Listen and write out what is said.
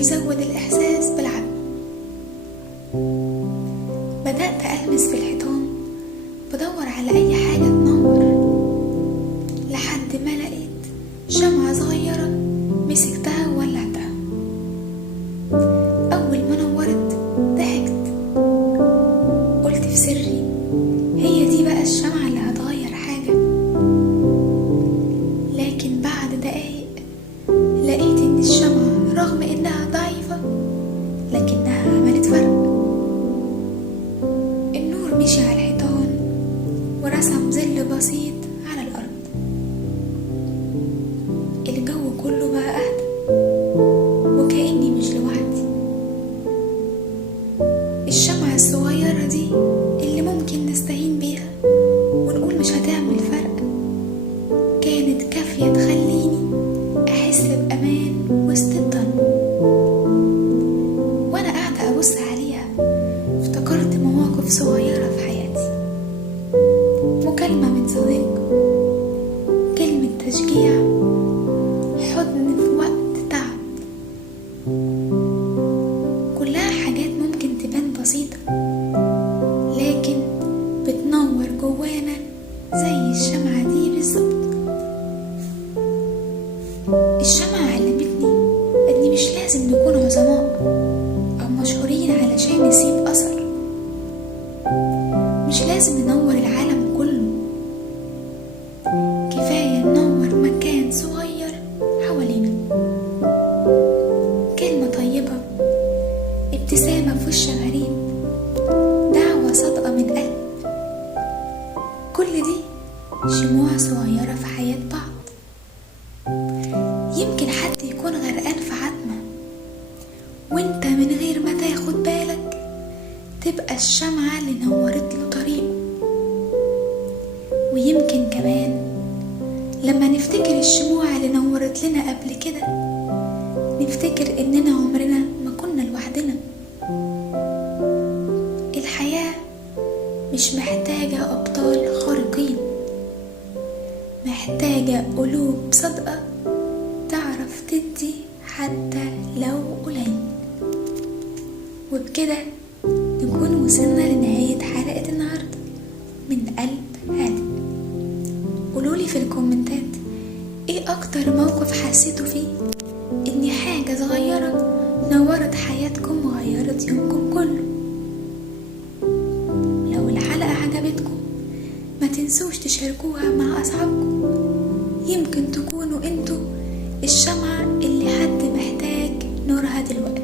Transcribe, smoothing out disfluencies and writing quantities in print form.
ويزود الإحساس بالعتمة. بدأت ألمس في الحيطان بدور على أي حاجة تنور، لحد ما لقيت شمعة صغيرة مسكتها وولعتها. أول ما نورت ضحكت، قلت في سري هي دي بقى الشمعة اللي هتغير حاجة. لكن بعد دقايق لقيت إن الشمعة رغم إنها ضعيفة لكنها عملت فرق. النور مشي على الحيطان ورسم ظل بسيط على الأرض. الجو كله بقى أهدى وكأني مش لوحدي. الشمعة الصغيرة دي اللي ممكن نستهين بيها ونقول مش هتعمل فرق كانت كافية تخليني أحس بأمان وسط الضلمة. وأنا قاعدة أبص عليها افتكرت مواقف صغيرة في حياتي، مكالمة من صديق، كلمة تشجيع، حضن في وقت تعب. كلها حاجات ممكن تبان بسيطة لكن بتنور جوانا زي الشمعة دي بالظبط. الشمعة علمتني إني مش لازم نكون عظماء أو مشهورين علشان نسيب أثر. مش لازم ننور العالم كله، كفاية ننور مكان صغير حوالينا. كلمة طيبة، ابتسامة في وش غريب، دعوة صادقة من قلب، كل دي شموع صغيرة في حياة بعض. يمكن حد يكون غرقان في عتمة وانت من غير ما تاخد بالك تبقى الشمعة اللي نورت له طريقه. ويمكن كمان لما نفتكر الشموع اللي نورت لنا قبل كده نفتكر اننا عمرنا ما كنا لوحدنا. الحياة مش محتاجة أبطال خارقين، محتاجة قلوب صادقة تعرف تدي حتى لو قليل. وبكده نكون وصلنا لنهاية حلقة النهاردة من قلب هادئ. قولولي في الكومنتات ايه اكتر موقف حسيتوا فيه ان حاجة صغيرة نورت حياتكم وغيرت يومكم كله. لو الحلقة عجبتكم ما تنسوش تشاركوها مع اصحابكم، يمكن تكونوا انتوا الشمعة اللي حد محتاج نورها دلوقتي.